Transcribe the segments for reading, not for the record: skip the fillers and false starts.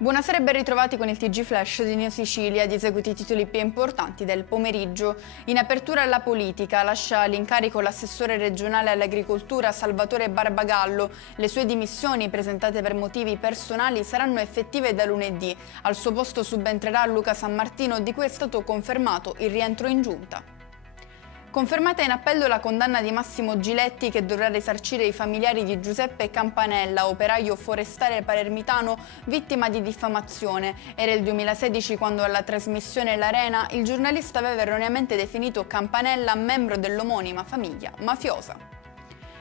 Buonasera e ben ritrovati con il TG Flash di Neo Sicilia, di eseguiti i titoli più importanti del pomeriggio. In apertura alla politica lascia l'incarico l'assessore regionale all'agricoltura Salvatore Barbagallo. Le sue dimissioni, presentate per motivi personali, saranno effettive da lunedì. Al suo posto subentrerà Luca Sammartino, di cui è stato confermato il rientro in giunta. Confermata in appello la condanna di Massimo Giletti, che dovrà risarcire i familiari di Giuseppe Campanella, operaio forestale palermitano vittima di diffamazione. Era il 2016 quando alla trasmissione L'Arena il giornalista aveva erroneamente definito Campanella membro dell'omonima famiglia mafiosa.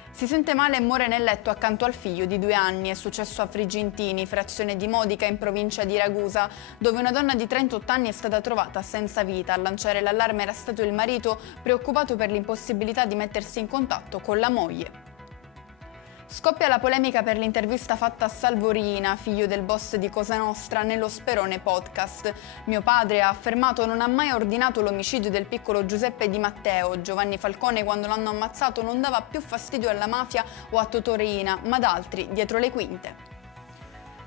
Si sente male e muore nel letto accanto al figlio di 2 anni. È successo a Frigintini, frazione di Modica in provincia di Ragusa, dove una donna di 38 anni è stata trovata senza vita. A lanciare l'allarme era stato il marito, preoccupato per l'impossibilità di mettersi in contatto con la moglie. Scoppia la polemica per l'intervista fatta a Salvo Riina, figlio del boss di Cosa Nostra, nello Sperone podcast. Mio padre, ha affermato, non ha mai ordinato l'omicidio del piccolo Giuseppe Di Matteo. Giovanni Falcone, quando l'hanno ammazzato, non dava più fastidio alla mafia o a Totò Riina, ma ad altri dietro le quinte.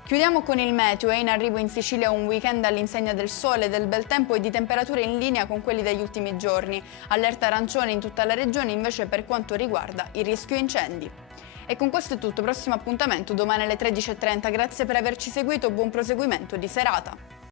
Chiudiamo con il meteo. È in arrivo in Sicilia un weekend all'insegna del sole, del bel tempo e di temperature in linea con quelli degli ultimi giorni. Allerta arancione in tutta la regione invece per quanto riguarda il rischio incendi. E con questo è tutto, prossimo appuntamento domani alle 13:30. Grazie per averci seguito, buon proseguimento di serata.